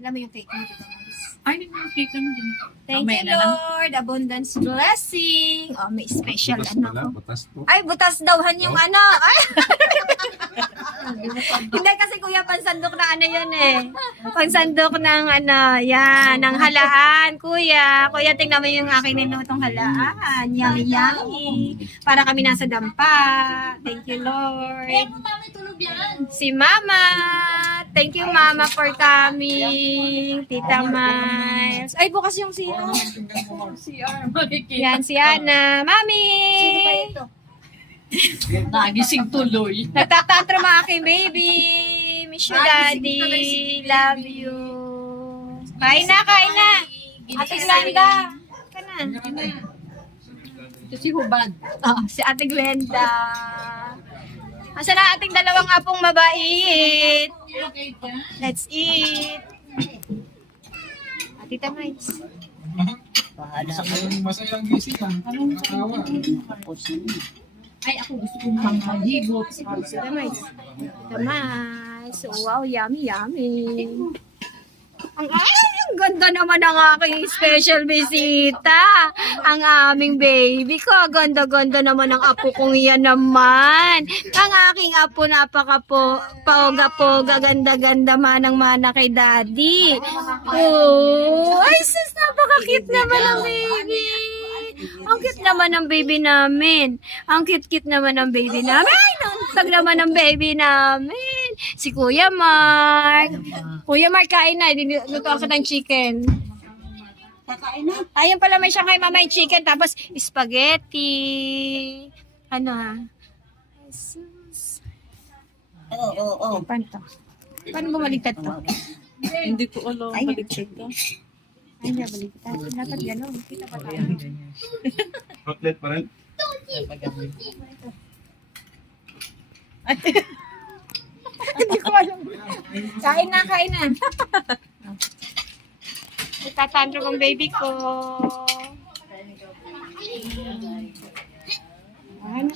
Alam mo yung cake mo, Tita Maris. Ay, nag-cake kami din. Thank Mamaya you, na lang. Lord. Abundance blessing. Oh, may special Butas ano pala, ko. butas to. Ay, butas dawhan yung ano. Ay. Hindi kasi kuya, pansandok na ano yun eh. Pansandok ng ano, yan, ng halaan. Kuya, tingnan mo yung aking nilutong halaan. Yummy, yummy. Para kami nasa dampa. Thank you, Lord. Mami, tulog yan. Si Mama. Thank you, Mama, for coming. Tita Miles. Ay, bukas yung CR. CR, makikita. Yan, si Ana. Mami! Nagising tuloy. Nagtatantrum ang aking baby. Miss you, Daddy. Love you. Kain na, kain na. Ate Glenda. Ka na. Ito si Hubad. Oh, si Ate Glenda. Asa na ating dalawang apong mabait? Let's eat. Tita Miles. Masayang gising lang. Nakakawa. Ay, ako gusto kong maghibot. Tita Miles. Tita Miles. Wow, yummy, yummy. Ang ganda naman ng aking special bisita. Ang aming baby ko. Ganda-ganda naman ang apo kong iyan naman. Ang aking apo napaka-poga-poga, ganda-ganda manang-mana kay daddy. Oh, ay sus, napaka-cute naman ang baby. Ang cute naman ng baby namin. Ang cute-cute naman ng baby namin. Ay, nantag naman ng baby namin. Si Kuya Mark. Kuya Mark, kain na. Luto ako ng chicken. Kakain na. Ayun pala may Shanghai Mama yung chicken. Tapos spaghetti. Ano ha? Jesus. Oo. Paano to? Paano bumaligtad to? Hindi ko alam. Baliktad ka. Ay, hindi baligtad. Dapat gano'n. Kita pa tayo. Outlet pa rin. Hindi ko alam. Kain na, kain na. Itatantro kong baby ko. Ano?